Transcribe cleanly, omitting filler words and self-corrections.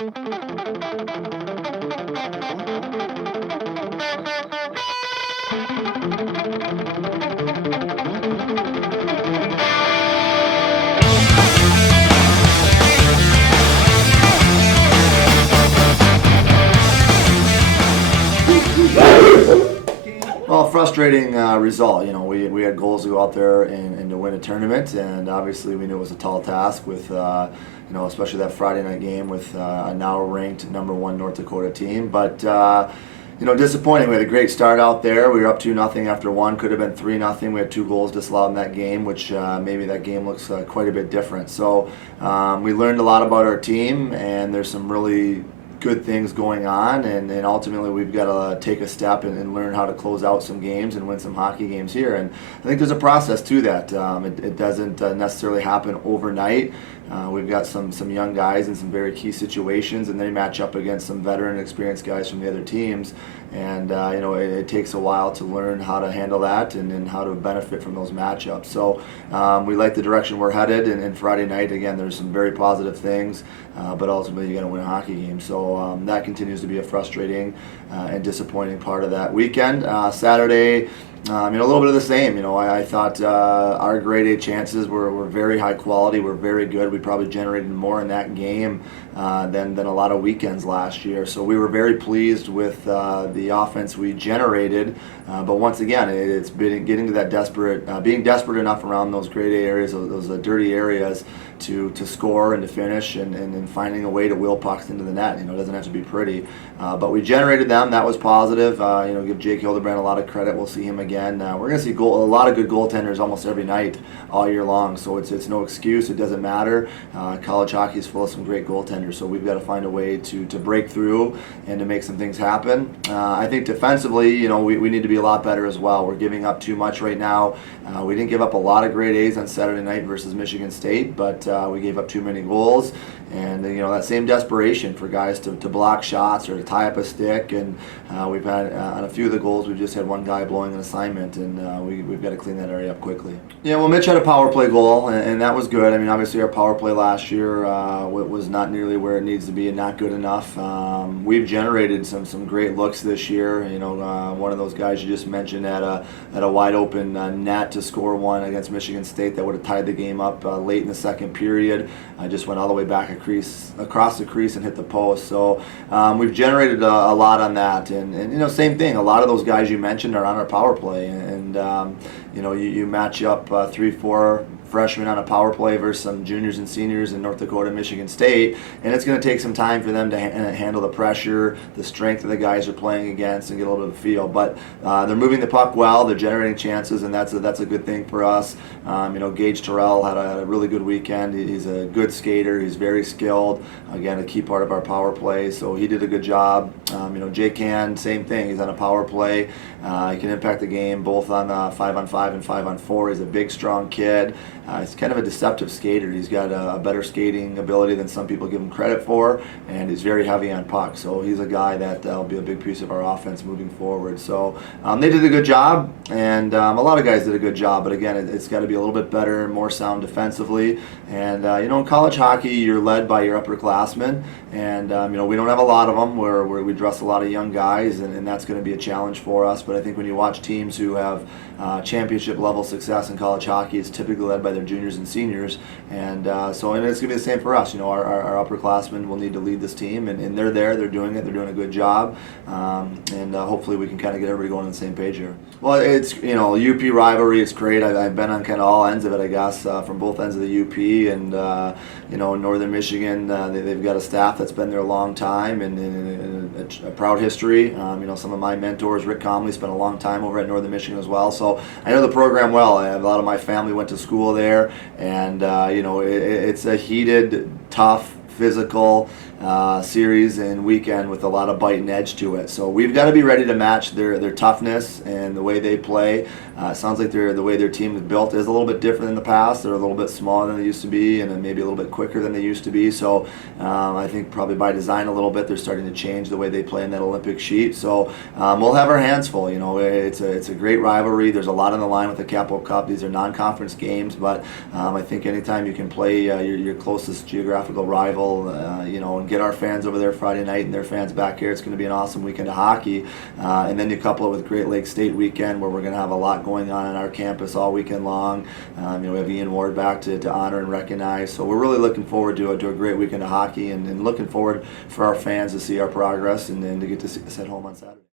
Well, frustrating result. We had goals to go out there and to win a tournament, and obviously we knew it was a tall task with, especially that Friday night game with a now ranked #1 North Dakota team. But disappointing. We had a great start out there. We were up 2-0 after one. Could have been 3-0. We had 2 goals disallowed in that game, which maybe that game looks quite a bit different. So we learned a lot about our team, and there's some really good things going on, and ultimately we've got to take a step and learn how to close out some games and win some hockey games here. And I think there's a process to that. It doesn't necessarily happen overnight. We've got some young guys in some very key situations, and they match up against some veteran, experienced guys from the other teams. And it takes a while to learn how to handle that and how to benefit from those matchups. So we like the direction we're headed. And Friday night, again, there's some very positive things, but ultimately you got to win a hockey game. So that continues to be a frustrating and disappointing part of that weekend. Saturday, a little bit of the same. I thought our grade A chances were very high quality, were very good. We probably generated more in that game than a lot of weekends last year. So we were very pleased with the offense we generated. But once again, it's been getting to that being desperate enough around those grade A areas, those dirty areas, to score and to finish, and finding a way to wheel pucks into the net. It doesn't have to be pretty, but we generated them. That was positive. Give Jake Hildebrand a lot of credit. We'll see him again. We're going to see a lot of good goaltenders almost every night all year long. So it's no excuse. It doesn't matter. College hockey is full of some great goaltenders. So we've got to find a way to break through and to make some things happen. I think defensively, we need to be a lot better as well. We're giving up too much right now. We didn't give up a lot of grade A's on Saturday night versus Michigan State, but we gave up too many goals. And that same desperation for guys to block shots or to tie up a stick. And we've had on a few of the goals, we've just had one guy blowing an assignment, and we've got to clean that area up quickly. Mitch had a power play goal, and that was good. Obviously our power play last year was not nearly where it needs to be and not good enough. We've generated some great looks this year. One of those guys you just mentioned had a wide open net to score one against Michigan State that would have tied the game up late in the second period. I just went all the way back across the crease and hit the post. So we've generated a lot on that, and same thing. A lot of those guys you mentioned are on our power play, and you match up 3-4 freshmen on a power play versus some juniors and seniors in North Dakota, Michigan State, and it's going to take some time for them to handle the pressure, the strength of the guys they're playing against, and get a little bit of a feel. But they're moving the puck well, they're generating chances, and that's a good thing for us. Gage Terrell had a really good weekend. He's a good skater. He's very skilled. Again, a key part of our power play, so he did a good job. Jake Can, same thing. He's on a power play. He can impact the game both on 5-on-5 and 5-on-4. He's a big, strong kid. He's kind of a deceptive skater. He's got a better skating ability than some people give him credit for, and he's very heavy on pucks. So he's a guy that will be a big piece of our offense moving forward. So they did a good job, and a lot of guys did a good job. But again, it's got to be a little bit better, more sound defensively. And in college hockey, you're led by your upperclassmen, and we don't have a lot of them. Where we dress a lot of young guys, and that's going to be a challenge for us. But I think when you watch teams who have championship level success in college hockey, it's typically led by their juniors and seniors, and it's going to be the same for us. Our upperclassmen will need to lead this team, and they're there, they're doing it, they're doing a good job, and hopefully we can kind of get everybody going on the same page here. Well, it's UP rivalry. It's great. I've been on kind of all ends of it, I guess, from both ends of the UP, and Northern Michigan. They've got a staff that's been there a long time and a proud history. Some of my mentors, Rick Comley, spent a long time over at Northern Michigan as well. So I know the program well. A lot of my family went to school there, and it's a heated, tough, physical series and weekend with a lot of bite and edge to it. So we've got to be ready to match their toughness and the way they play. It sounds like the way their team is built is a little bit different in the past. They're a little bit smaller than they used to be, and then maybe a little bit quicker than they used to be. So I think probably by design a little bit, they're starting to change the way they play in that Olympic sheet. So we'll have our hands full. It's a great rivalry. There's a lot on the line with the Capital Cup. These are non-conference games, but I think anytime you can play your closest geographical rival able, and get our fans over there Friday night and their fans back here. It's going to be an awesome weekend of hockey. And then you couple it with Great Lakes State weekend, where we're going to have a lot going on our campus all weekend long. We have Ian Ward back to honor and recognize. So we're really looking forward to a great weekend of hockey, and looking forward for our fans to see our progress and to get to see us at home on Saturday.